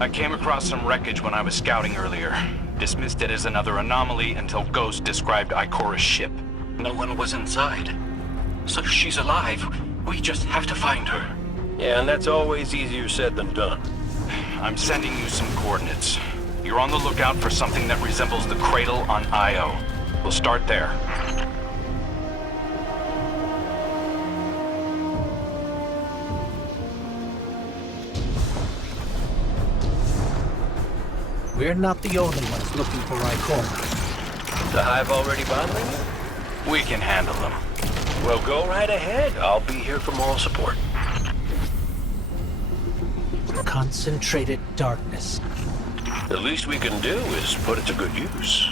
I came across some wreckage when I was scouting earlier. Dismissed it as another anomaly until Ghost described Ikora's ship. No one was inside. So she's alive. We just have to find her. Yeah, and that's always easier said than done. I'm sending you some coordinates. You're on the lookout for something that resembles the cradle on Io. We'll start there. We're not the only ones looking for Ikora. The Hive already bothering you? We can handle them. Well, go right ahead. I'll be here for moral support. Concentrated darkness. The least we can do is put it to good use.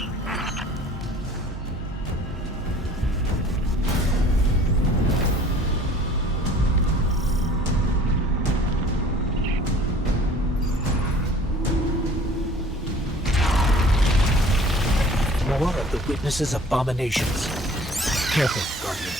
More of the witness's abominations. Careful, Guardian.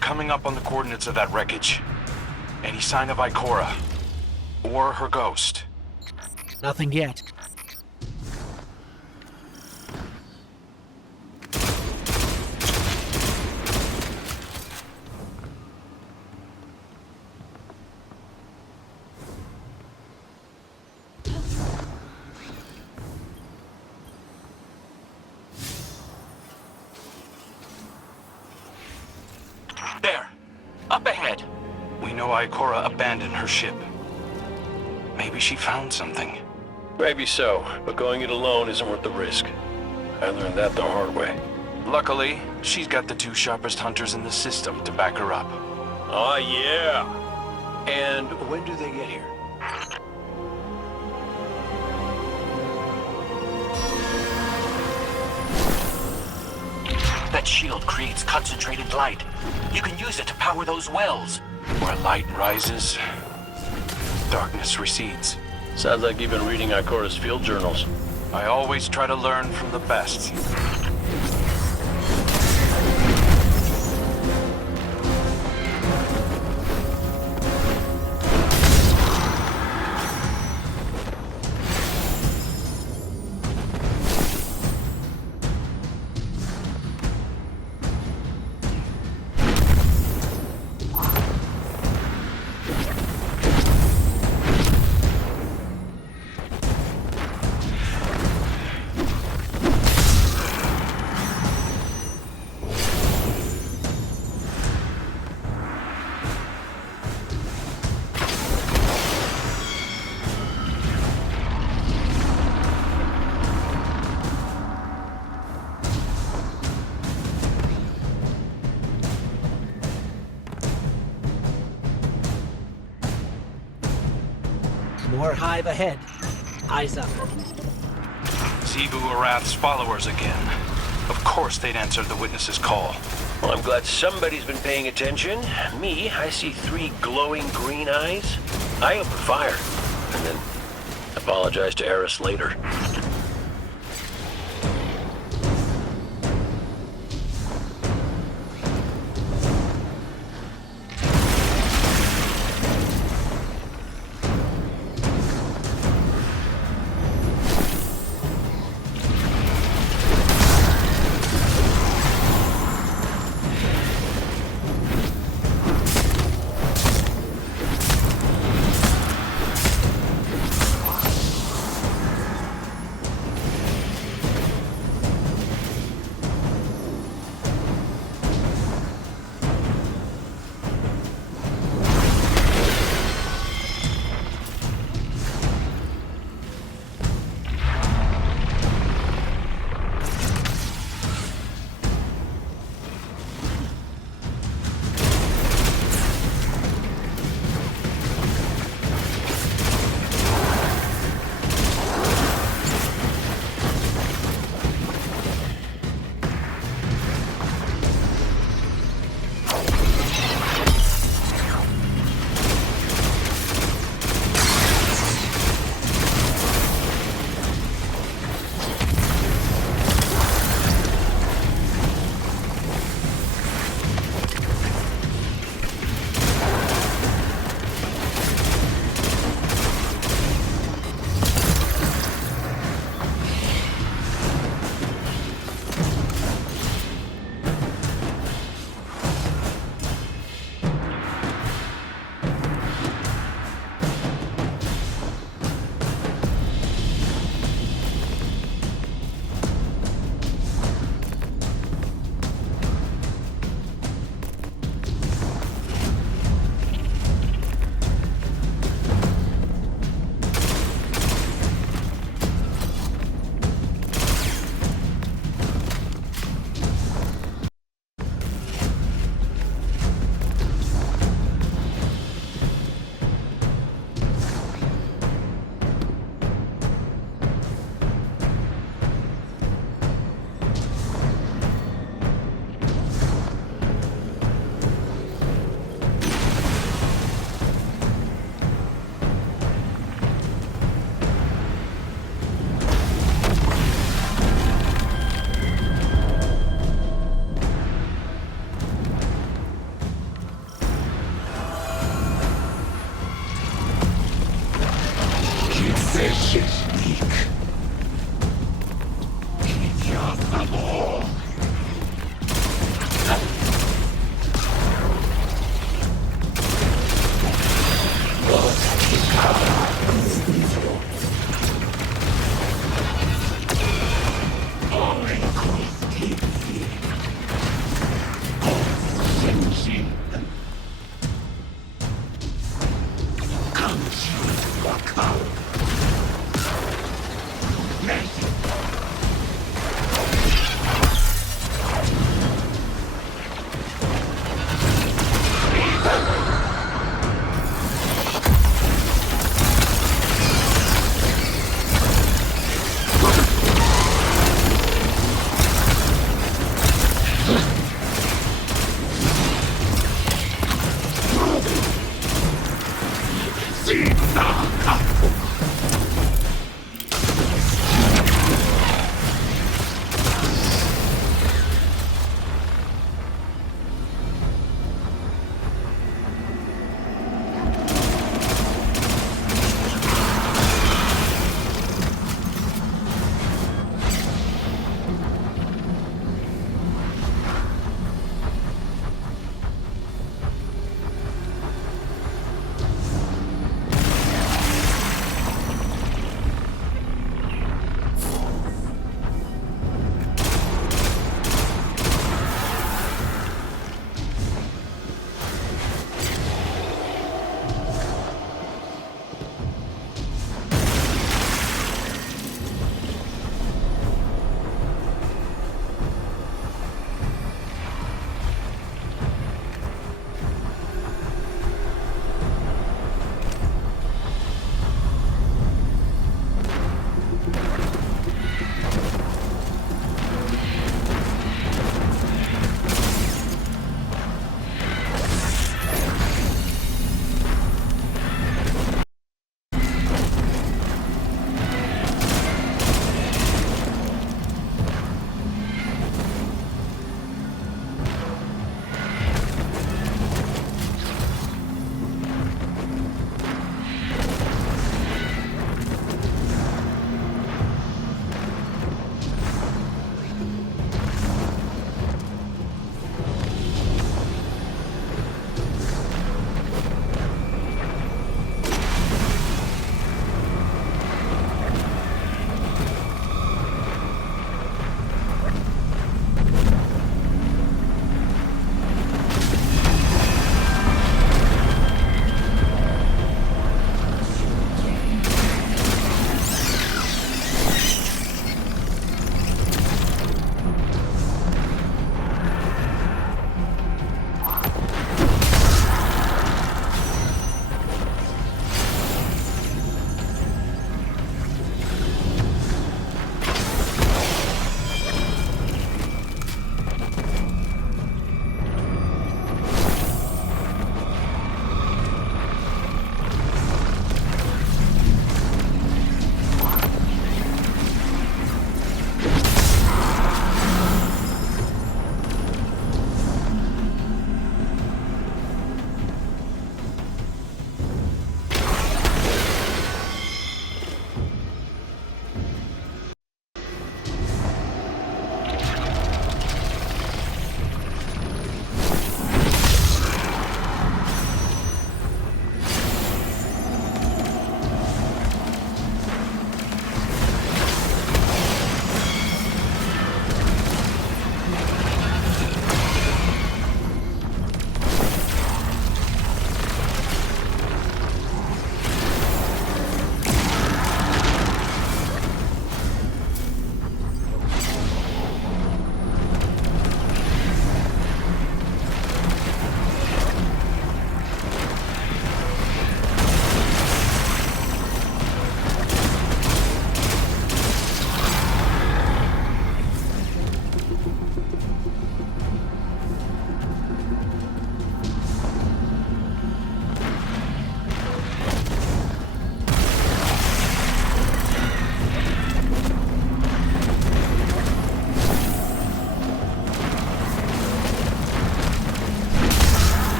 Coming up on the coordinates of that wreckage. Any sign of Ikora? Or her ghost? Nothing yet. There. Up ahead. We know Ikora abandoned her ship. Maybe she found something. Maybe so, but going it alone isn't worth the risk. I learned that the hard way. Luckily, she's got the two sharpest hunters in the system to back her up. Oh, yeah. And when do they get here? That shield creates concentrated light. You can use it to power those wells. Where light rises, darkness recedes. Sounds like you've been reading Ikora's field journals. I always try to learn from the best. More Hive ahead. Eyes up. Zebu Arath's followers again. Of course they'd answered the witness's call. Well, I'm glad somebody's been paying attention. Me, I see 3 glowing green eyes. I open fire, and then apologize to Eris later.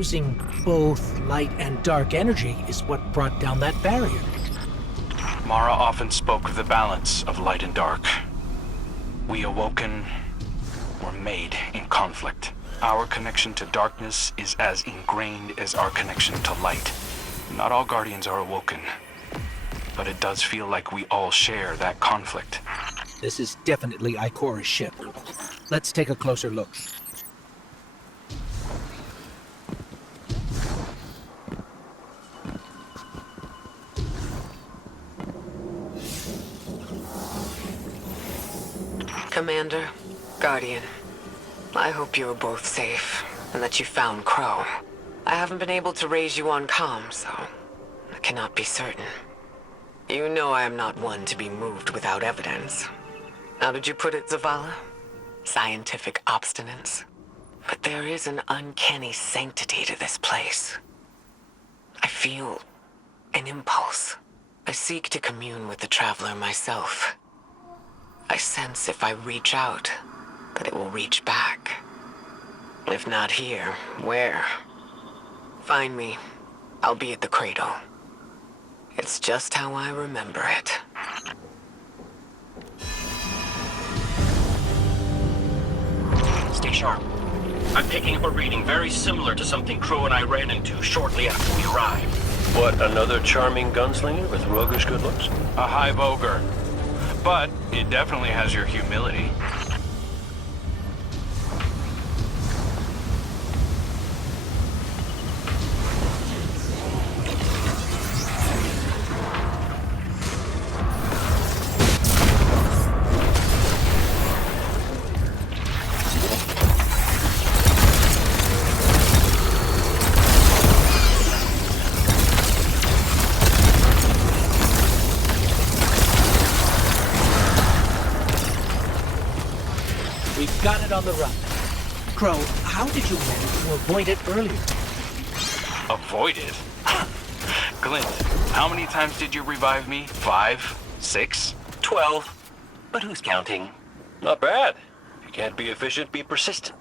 using both light and dark energy is what brought down that barrier. Mara often spoke of the balance of light and dark. We awoken were made in conflict. Our connection to darkness is as ingrained as our connection to light. Not all Guardians are awoken, but it does feel like we all share that conflict. This is definitely Ikora's ship. Let's take a closer look. Commander, Guardian, I hope you are both safe, and that you found Crow. I haven't been able to raise you on comm, so I cannot be certain. You know I am not one to be moved without evidence. How did you put it, Zavala? Scientific obstinance. But there is an uncanny sanctity to this place. I feel an impulse. I seek to commune with the Traveler myself. I sense if I reach out, that it will reach back. If not here, where? Find me. I'll be at the cradle. It's just how I remember it. Stay sharp. I'm picking up a reading very similar to something Crow and I ran into shortly after we arrived. What, another charming gunslinger with roguish good looks? A hive ogre. But it definitely has your humility. We've got it on the run. Crow, how did you manage to avoid it earlier? Avoid it? Glint, how many times did you revive me? 5? 6? 12. But who's counting? Not bad. If you can't be efficient, be persistent.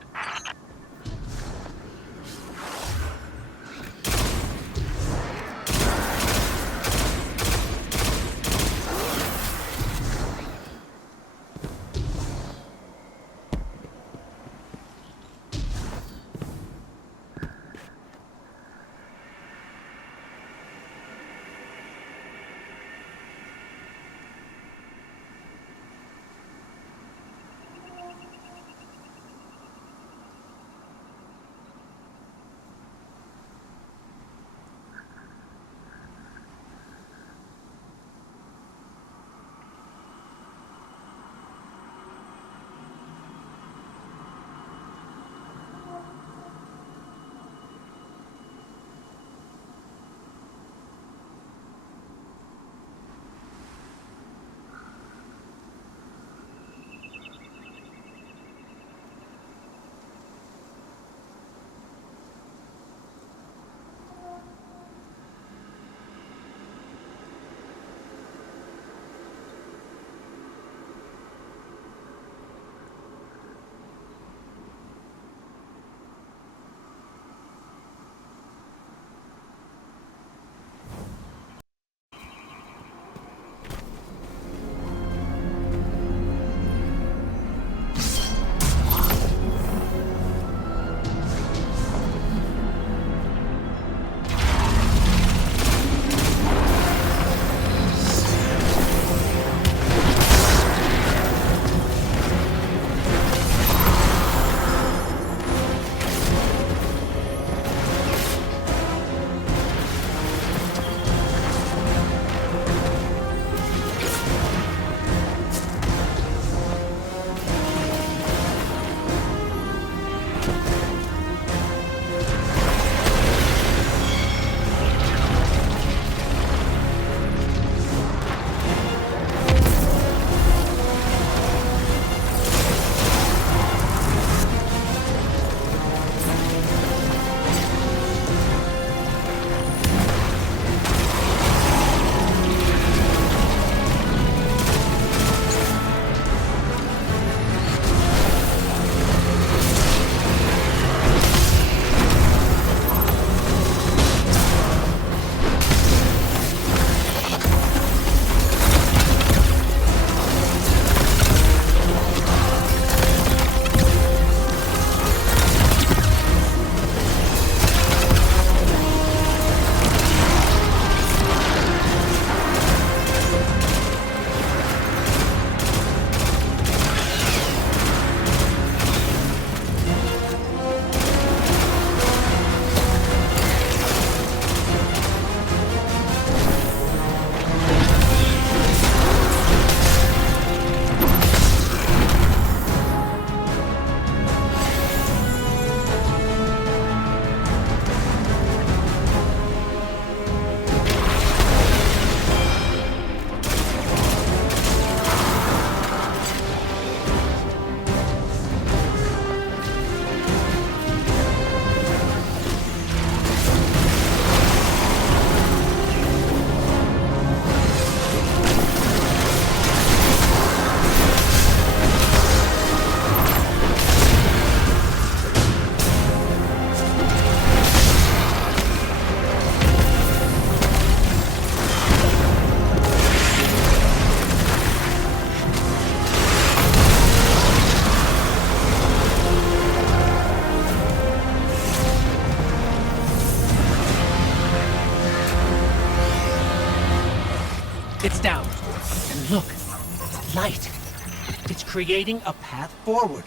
creating a path forward.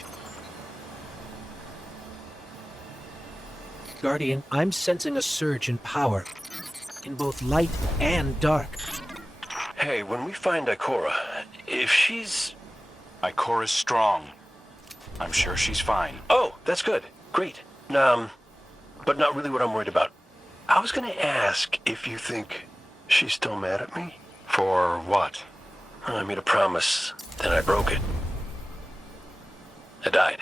Guardian, I'm sensing a surge in power, in both light and dark. Hey, when we find Ikora, if she's... Ikora's strong. I'm sure she's fine. Oh, that's good. Great. But not really what I'm worried about. I was gonna ask if you think she's still mad at me? For what? I made a promise, then I broke it. I died.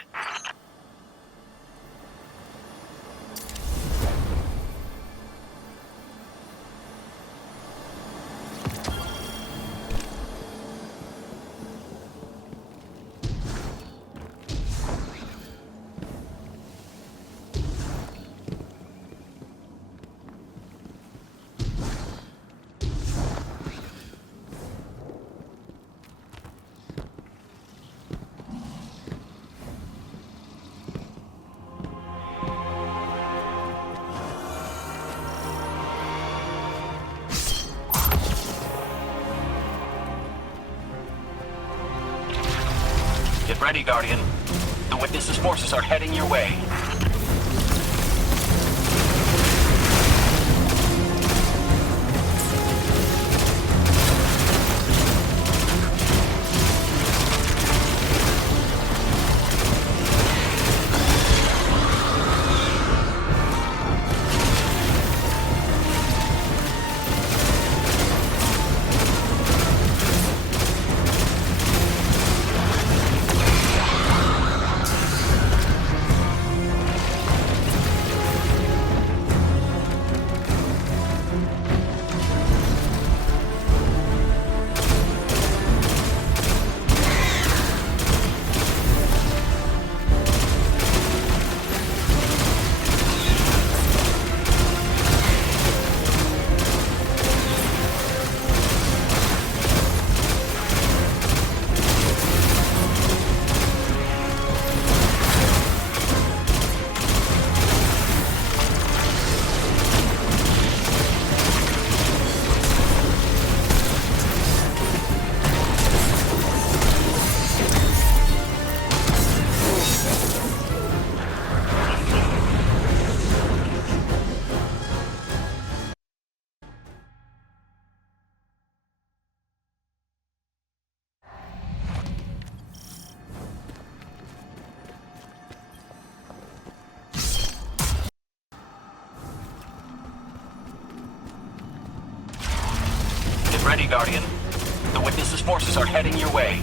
Get ready, Guardian. The Witness's forces are heading your way. Get ready, Guardian. The Witness's forces are heading your way.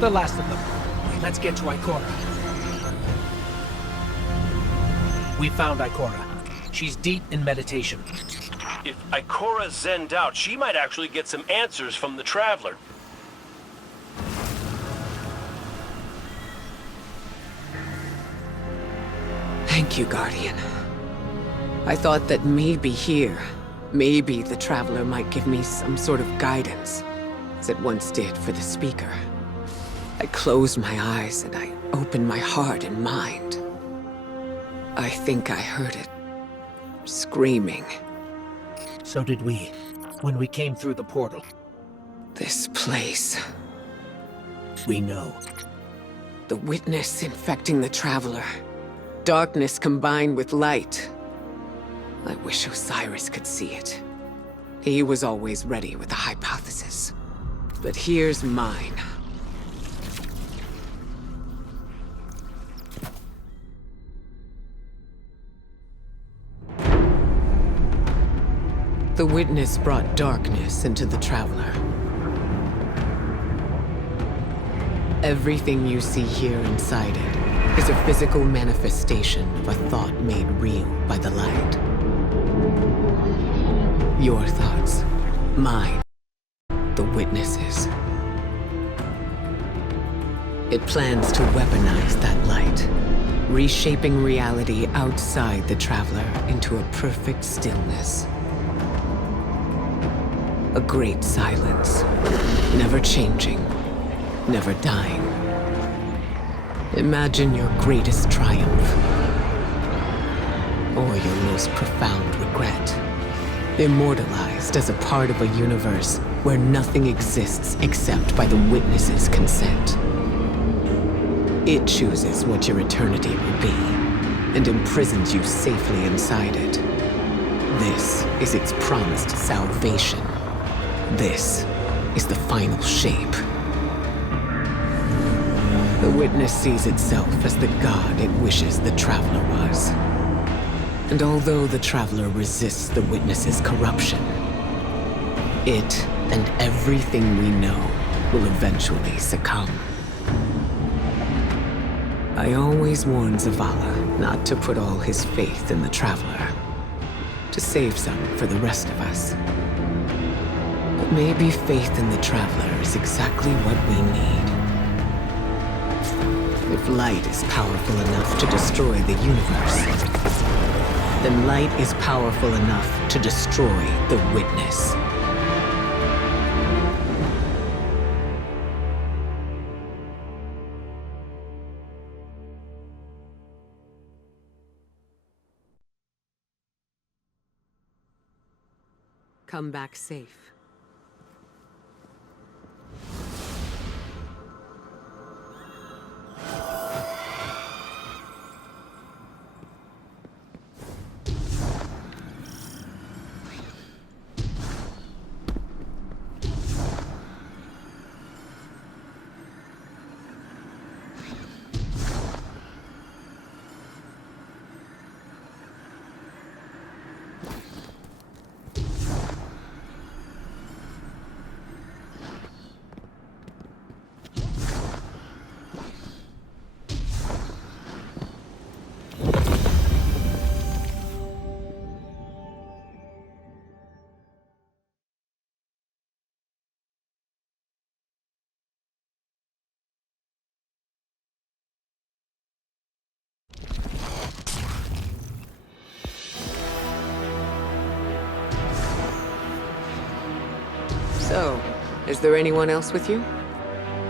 the last of them. Let's get to Ikora. We found Ikora. She's deep in meditation. If Ikora's zenned out, she might actually get some answers from the Traveler. Thank you, Guardian. I thought that maybe here, maybe the Traveler might give me some sort of guidance, as it once did for the Speaker. I closed my eyes and I opened my heart and mind. I think I heard it screaming. So did we, when we came through the portal. This place. We know. The witness infecting the Traveler. Darkness combined with light. I wish Osiris could see it. He was always ready with a hypothesis. But here's mine. The witness brought darkness into the Traveler. Everything you see here inside it is a physical manifestation of a thought made real by the light. Your thoughts, mine, the witnesses. It plans to weaponize that light, reshaping reality outside the Traveler into a perfect stillness. A great silence, never changing, never dying. Imagine your greatest triumph, or your most profound regret. Immortalized as a part of a universe where nothing exists except by the witness's consent. It chooses what your eternity will be, and imprisons you safely inside it. This is its promised salvation. This is the final shape. The witness sees itself as the god it wishes the Traveler was. And although the Traveler resists the witness's corruption, it and everything we know will eventually succumb. I always warn Zavala not to put all his faith in the Traveler, to save some for the rest of us. But maybe faith in the Traveler is exactly what we need. If light is powerful enough to destroy the universe, then light is powerful enough to destroy the witness. Come back safe. So, is there anyone else with you?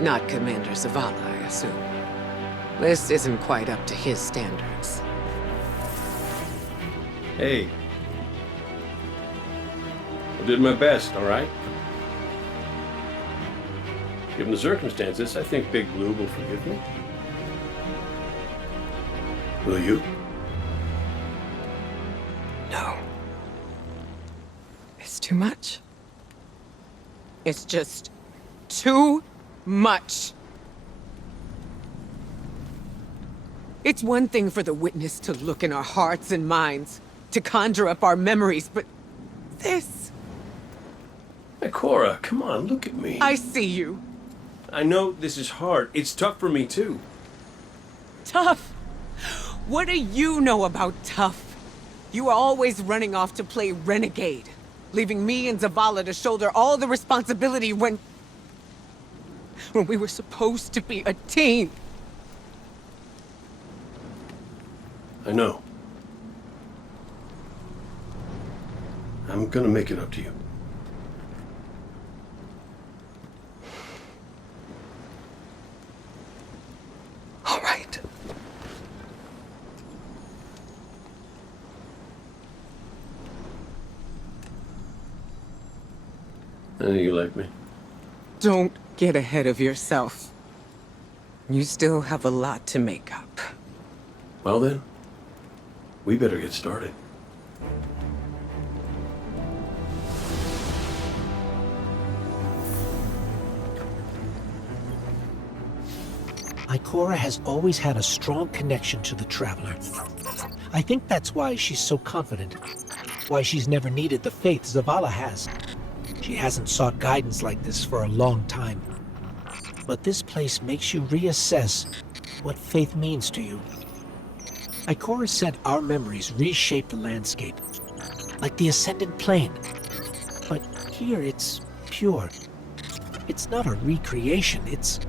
Not Commander Zavala, I assume. This isn't quite up to his standards. Hey. I did my best, all right? Given the circumstances, I think Big Blue will forgive me. Will you? No. It's too much. It's just too much. It's one thing for the witness to look in our hearts and minds, to conjure up our memories, but this... Ikora, come on, look at me. I see you. I know this is hard. It's tough for me, too. Tough? What do you know about tough? You were always running off to play renegade, leaving me and Zavala to shoulder all the responsibility when we were supposed to be a team. I know. I'm gonna make it up to you. All right. I know you like me. Don't get ahead of yourself. You still have a lot to make up. Well then, we better get started. Ikora has always had a strong connection to the Traveler. I think that's why she's so confident. Why she's never needed the faith Zavala has. She hasn't sought guidance like this for a long time. But this place makes you reassess what faith means to you. Ikora said our memories reshape the landscape, like the ascendant plane. But here it's pure. It's not a recreation, it's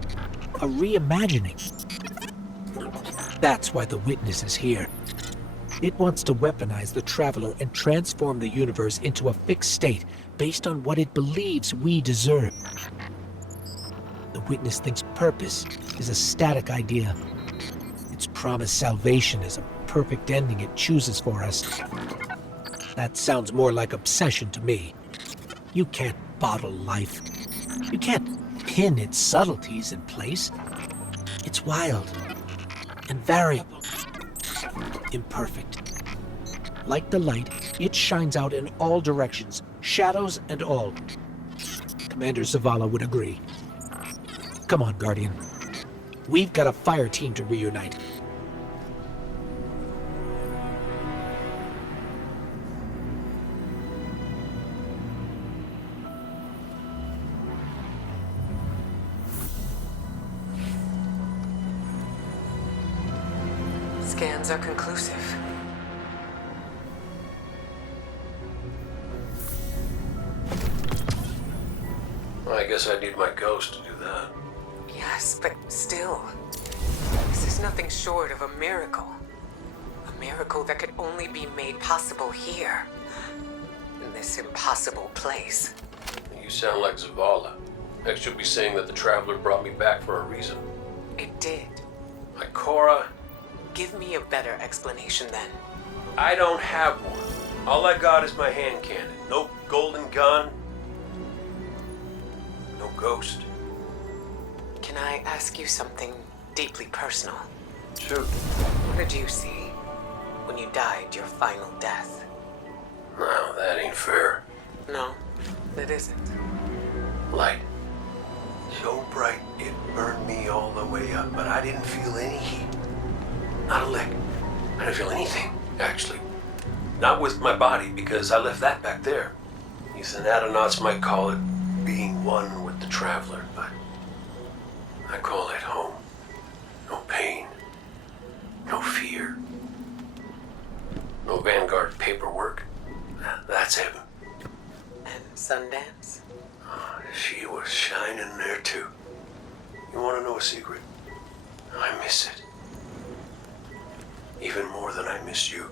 a reimagining. That's why the Witness is here. It wants to weaponize the Traveler and transform the universe into a fixed state based on what it believes we deserve. The Witness thinks purpose is a static idea. Its promised salvation is a perfect ending it chooses for us. That sounds more like obsession to me. You can't bottle life. You can't pin its subtleties in place. It's wild and variable, imperfect. Like the light, it shines out in all directions, shadows and all. Commander Zavala would agree. Come on, Guardian. We've got a fire team to reunite. Scans are conclusive. Well, I guess I need my ghost to do that. Yes, but still. This is nothing short of a miracle. A miracle that could only be made possible here. In this impossible place. You sound like Zavala. Next you'll be saying that the Traveler brought me back for a reason. It did. Ikora, Give me a better explanation then. I don't have one. All I got is my hand cannon. No golden gun. No ghost. Can I ask you something deeply personal? Shoot. What did you see when you died your final death? No, that ain't fair. No, it isn't. Light. So bright it burned me all the way up, but I didn't feel any heat. Not a lick. I didn't feel anything, actually. Not with my body, because I left that back there. You Thanatonauts might call it being one with the Traveler, but I call it home. No pain. No fear. No Vanguard paperwork. That's heaven. And Sundance? She was shining there too. You want to know a secret? I miss it. Even more than I miss you.